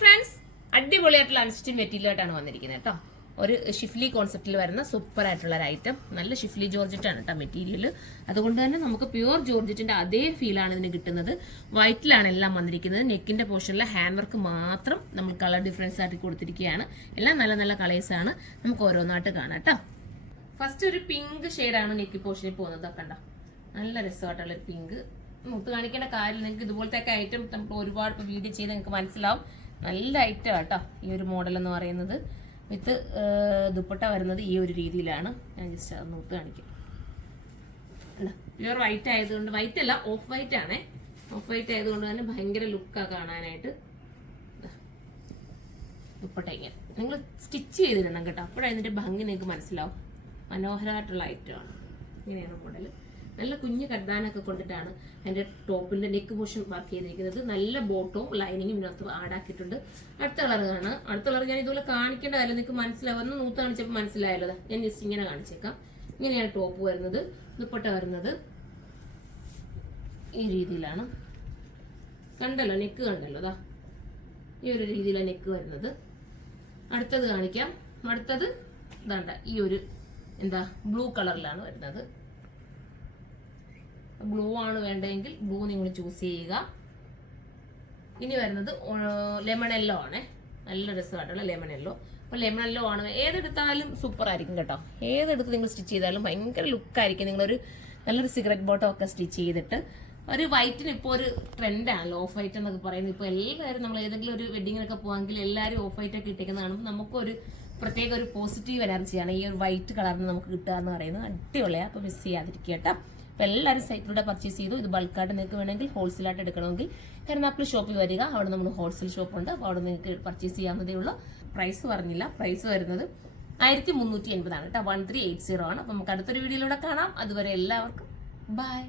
Friends, അടിപൊളിയായിട്ടുള്ള unstitch മെറ്റീരിയലായിട്ടാണ് വന്നിരിക്കുന്നത് കേട്ടോ. ഒരു ഷിഫ്ലി കോൺസെപ്റ്റിൽ വരുന്ന സൂപ്പർ ആയിട്ടുള്ള ഒരു ഐറ്റം. നല്ല ഷിഫ്ലി ജോർജറ്റാണ് കേട്ടോ മെറ്റീരിയൽ. അതുകൊണ്ട് തന്നെ നമുക്ക് പ്യുവർ ജോർജറ്റിന്റെ അതേ ഫീലാണ് ഇതിന് കിട്ടുന്നത്. വൈറ്റിലാണ് എല്ലാം വന്നിരിക്കുന്നത്. നെക്കിന്റെ പോർഷനിലെ ഹാൻഡ് വർക്ക് മാത്രം നമ്മൾ കളർ ഡിഫറൻസ് ആയിട്ട് കൊടുത്തിരിക്കുകയാണ്. എല്ലാം നല്ല നല്ല കളേഴ്സാണ്. നമുക്ക് ഓരോന്നായിട്ട് കാണാം കേട്ടോ. ഫസ്റ്റ് ഒരു പിങ്ക് ഷെയ്ഡാണ് നെക്ക് പോർഷനിൽ പോകുന്നത്. കണ്ട നല്ല രസമായിട്ടുള്ള ഒരു പിങ്ക്. മുത്ത് കാണിക്കേണ്ട കാര്യം, നിങ്ങൾക്ക് ഇതുപോലത്തെ ഒക്കെ ഐറ്റം നമുക്ക് ഒരുപാട് ഇപ്പോൾ വീഡിയോ ചെയ്ത് നിങ്ങൾക്ക് മനസ്സിലാവും. നല്ല ഐറ്റം കേട്ടോ ഈ ഒരു മോഡൽ എന്ന് പറയുന്നത്. വിത്ത് ദുപ്പട്ട വരുന്നത് ഈ ഒരു രീതിയിലാണ്. ഞാൻ ജസ്റ്റ് അത് മുത്ത് കാണിക്കാം. അല്ല, പ്യുവർ വൈറ്റ് ആയതുകൊണ്ട്, വൈറ്റ് അല്ല ഓഫ് വൈറ്റ് ആണേ. ഓഫ് വൈറ്റ് ആയതുകൊണ്ട് തന്നെ ഭയങ്കര ലുക്കാണ് കാണാനായിട്ട്. ദുപ്പട്ട ഇങ്ങനെ നിങ്ങൾ സ്റ്റിച്ച് ചെയ്തിടണം കേട്ടോ, അപ്പോഴാണ് ഇതിൻ്റെ ഭംഗി നിങ്ങൾക്ക് മനസ്സിലാവും. മനോഹരമായിട്ടുള്ള ഐറ്റമാണ്. ഇങ്ങനെയാണ് മോഡൽ. നല്ല കുഞ്ഞു കഡ്ബാനൊക്കെ കൊണ്ടിട്ടാണ് അതിന്റെ ടോപ്പിന്റെ നെക്ക് പോർഷൻ വർക്ക് ചെയ്തിരിക്കുന്നത്. നല്ല ബോട്ടോ ലൈനിങ്ങും ഇതിനകത്ത് ആഡാക്കിയിട്ടുണ്ട്. അടുത്ത കളർ കാണാം. അടുത്ത കളർ ഞാൻ ഇതുപോലെ കാണിക്കേണ്ടതല്ല, നിങ്ങൾക്ക് മനസ്സിലാവുന്ന നൂത്ത് കാണിച്ചപ്പോൾ മനസ്സിലായല്ലോ. ഞാൻ ജസ്റ്റ് ഇങ്ങനെ കാണിച്ചേക്കാം. ഇങ്ങനെയാണ് ടോപ്പ് വരുന്നത്. ദുപ്പട്ട വരുന്നത് ഈ രീതിയിലാണ്. കണ്ടല്ലോ നെക്ക് കണ്ടല്ലോ, അതാ ഈ ഒരു രീതിയിലാണ് നെക്ക് വരുന്നത്. അടുത്തത് കാണിക്കാം. അടുത്തത് ഇതാണ്ട ഈ ഒരു എന്താ ബ്ലൂ കളറിലാണ് വരുന്നത്. ബ്ലൂ ആണ് വേണ്ടതെങ്കിൽ ബ്ലൂ നിങ്ങൾ ചൂസ് ചെയ്യുക. ഇനി വരുന്നത് ലെമൺ യെല്ലോ ആണേ. നല്ല രസമായിട്ടുള്ള ലെമൺ യെല്ലോ. അപ്പോൾ ലെമൺ യെല്ലോ ആണ്. ഏതെടുത്താലും സൂപ്പർ ആയിരിക്കും കേട്ടോ. ഏതെടുത്ത് നിങ്ങൾ സ്റ്റിച്ച് ചെയ്താലും ഭയങ്കര ലുക്കായിരിക്കും. നിങ്ങളൊരു നല്ലൊരു സിഗരറ്റ് ബോട്ടം ഒക്കെ സ്റ്റിച്ച് ചെയ്തിട്ട് ഒരു വൈറ്റിന് ഇപ്പോൾ ഒരു ട്രെൻഡാണല്ലോ ഓഫ് വൈറ്റ് എന്നൊക്കെ പറയുന്നത്. ഇപ്പോൾ എല്ലാവരും നമ്മൾ ഏതെങ്കിലും ഒരു വെഡിങ്ങിനൊക്കെ പോകാമെങ്കിൽ എല്ലാവരും ഓഫ് വൈറ്റ് ഒക്കെ ഇട്ടേക്കുന്നത് കാണുമ്പോൾ നമുക്കൊരു പ്രത്യേക ഒരു പോസിറ്റീവ് എനർജിയാണ് ഈ ഒരു വൈറ്റ് കളറിന് നമുക്ക് കിട്ടുക എന്ന് പറയുന്നത്. അടിപൊളിയാണ്. അപ്പോൾ മിസ് ചെയ്യാതിരിക്കുക കേട്ടോ. അപ്പോൾ എല്ലാവരും സൈറ്റിലൂടെ പർച്ചേസ് ചെയ്തു. ഇത് ബൾക്കായിട്ട് നിങ്ങൾക്ക് വേണമെങ്കിൽ ഹോൾസെയിലായിട്ട് എടുക്കണമെങ്കിൽ കരുനാപ്പിൾ ഷോപ്പിൽ വരിക. അവിടെ നമ്മൾ ഹോൾസെയിൽ ഷോപ്പുണ്ട്. അപ്പോൾ അവിടെ നിങ്ങൾക്ക് പർച്ചേസ് ചെയ്യാവുന്നതേ ഉള്ളൂ. പ്രൈസ് പറഞ്ഞില്ല. പ്രൈസ് വരുന്നത് 1380 ആണ് കേട്ടോ. 1380 ആണ്. അപ്പോൾ നമുക്ക് അടുത്തൊരു വീഡിയോയിലൂടെ കാണാം. അതുവരെ എല്ലാവർക്കും ബൈ.